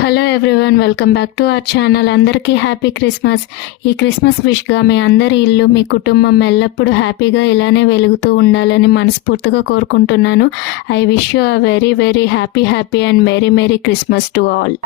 Hello everyone, welcome back to our channel. అందరికీ happy Christmas. ఈ క్రిస్మస్ విష్గా మీ అందరి ఇల్లు, మీ కుటుంబం ఎల్లప్పుడూ హ్యాపీగా ఇలానే వెలుగుతూ ఉండాలని మనస్ఫూర్తిగా కోరుకుంటున్నాను. I wish you a very happy and merry Christmas to all.